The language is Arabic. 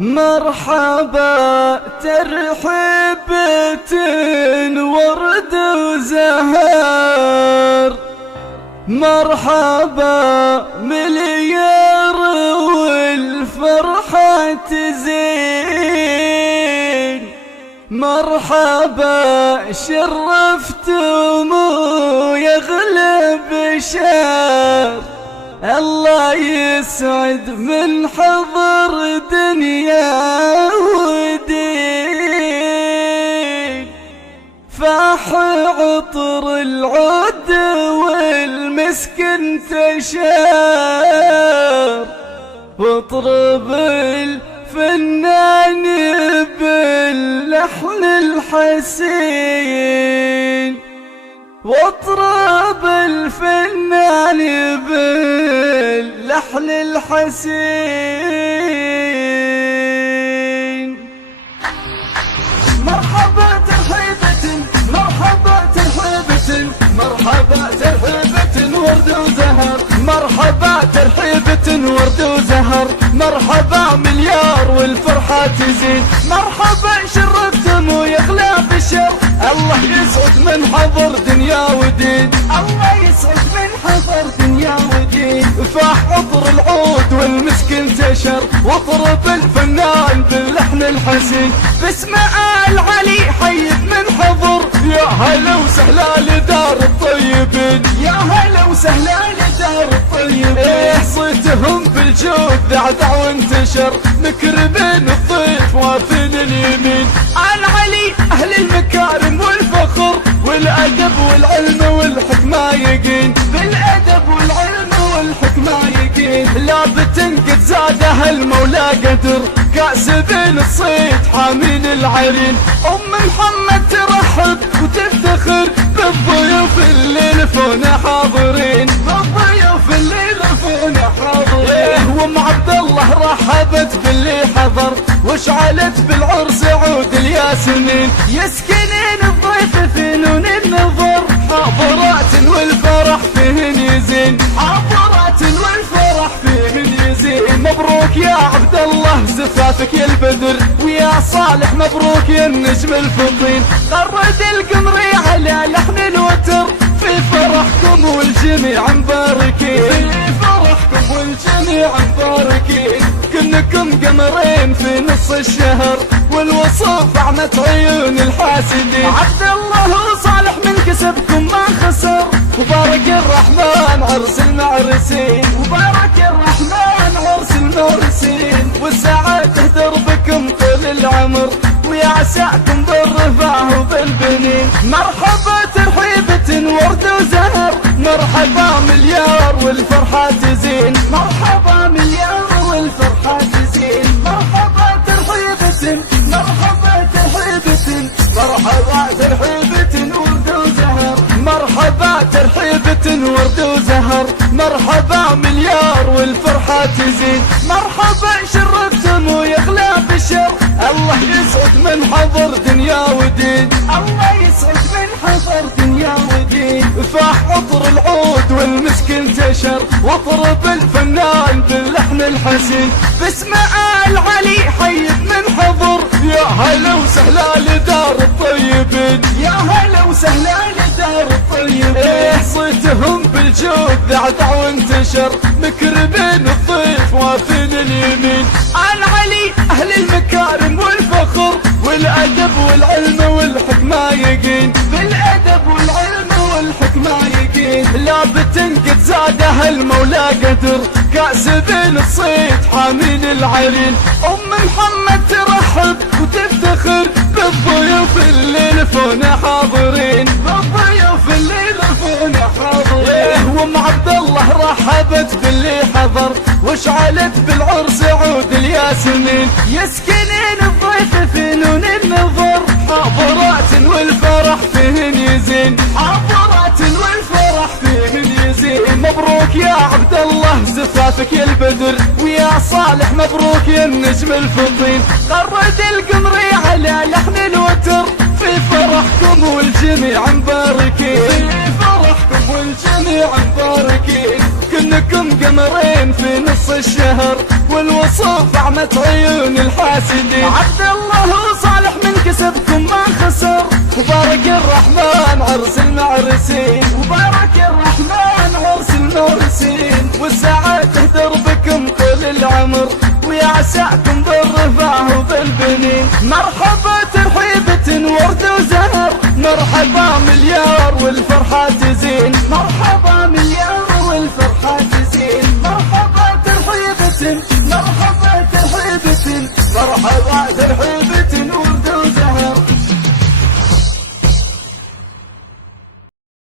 مرحبا ترحيبة ورد وزهر، مرحبا مليار والفرحة تزين، مرحبا شرفتم ويغلب شهر، الله يسعد من حضر دنيا ودين، فاح عطر العود والمسك انتشر، واطرب الفنان باللحن الحسين، واطرب الفنان باللحن الحسين. مرحبا ترحيبة، مرحبا ترحيبة، مرحبا ترحيبة ورد وزهر، مرحبا ترحيبة ورد وزهر، مرحبا مليار والفرحة تزين، مرحبا شرفتم ويغلى بالشر، الله يسعد من حضر دنيا ودين، الله يسعد من حضر دنيا ودين، فاح عطر العود والمسك انتشر، واطرب الفنان باللحن الحسين، باسم آل علي حيد من حضر، يا هلا وسهلا لدار الطيبين، يا هلا وسهلا لدار الطيبين، ايه صيتهم بالجود ذعذع وانتشر، مكرمين الضيف وافين اليمين، آل علي أهل المكارم والفخر، والأدب والعلم والحكمة يقين، بالأدب والعلم والحكمة يقين، لابد قد زادها المولى قدر، كاسبين الصيت حامين العرين، أم محمد ترحب وتفتخر بالضيوف اللي لفونا حاضرين، بالضيوف اللي لفونا حاضرين، وام عبد الله رحبت باللي حضر، واشعلت بالعرس عود الياسمين، يسكنين الضيف في نون النظر، حاضرات والفرح فيهن يزين، حاضرات والفرح فيهن يزين، مبروك يا عبد الله زفافك يا البدر، ويا صالح مبروك يا النجم الفطين، غرد القمري على لحن الوتر، في فرحكم والجميع مباركين، في فرحكم والجميع مباركين، كنكم قمرين في نص الشهر، والوصوف عمت عيون الحاسدين، عبد الله وصالح من كسبكم ما خسر، وبارك الرحمن عرس المعرسين، وبارك الرحمن عرس المعرسين، والسعادة دربكم طول العمر، ويا عساكم بالرفاه وبالبنين، مرحبا ترحيبة ورد وزهر، مرحبا مليار والفرحة تزين، مرحبا مليار والفرحة تزين، مرحبا ترحيبة، مرحبا ترحيبة، مرحبا ترحيبة ورد وزهر، مرحبا ترحيبة ورد وزهر، مرحبا مليار والفرحة تزين، مرحبا شرفتم ويغلى بالشر، الله يسعد من حضر دنيا ودين، الله يسعد من حضر دنيا ودين، فاح عطر العود والمسك انتشر، واطرب الفنان باللحن الحسين، باسم آل علي حيد من حضر، يا هلا وسهلا لدار الطيبين، يا هلا وسهلا لدار الطيبين، ايه صيتهم بالجود ذعذع وانتشر، مكرمين الضيف وافين اليمين، آل علي أهل المكارم والفخر، والأدب والعلم والحكمة يقين، بالأدب والعلم والحكمة يقين، لابد قد زادها المولى قدر، كاسبين الصيت حامين العرين، أم محمد ترحب وتفتخر بالضيوف اللي لفونا حاضرين، بالضيوف اللي لفونا حاضرين، وام عبد الله رحبت باللي حضر، واشعلت بالعرس عود الياسمين، يسكنين الضيف في نون النظر، حاضرات والفرح فيهن يزين، حاضرات والفرح فيهن يزين، مبروك يا عبد الله زفافك يا البدر، ويا صالح مبروك يا النجم الفطين، غرد القمري على لحن الوتر، في فرحكم والجميع مباركين، في فرح فرحكم والجميع مباركين، كنكم قمرين في نص الشهر والوصوف أعمت عيون الحاسدين. عبد الله وصالح من كسبكم ما خسر، وبارك الرحمن عرس المعرسين، وبارك الرحمن عرس المعرسين، والساعة تهدر بكم طول العمر، ويا عساكم بالرفاه وبالبنين. مرحبا ترحيبة ورد وزهر، مرحبا مليار والفرحة تزين، مرحبا مليار والفرحة تزين. مرحبا ترحيبة، مرحبا ترحيبة، مرحبا ترحيبة.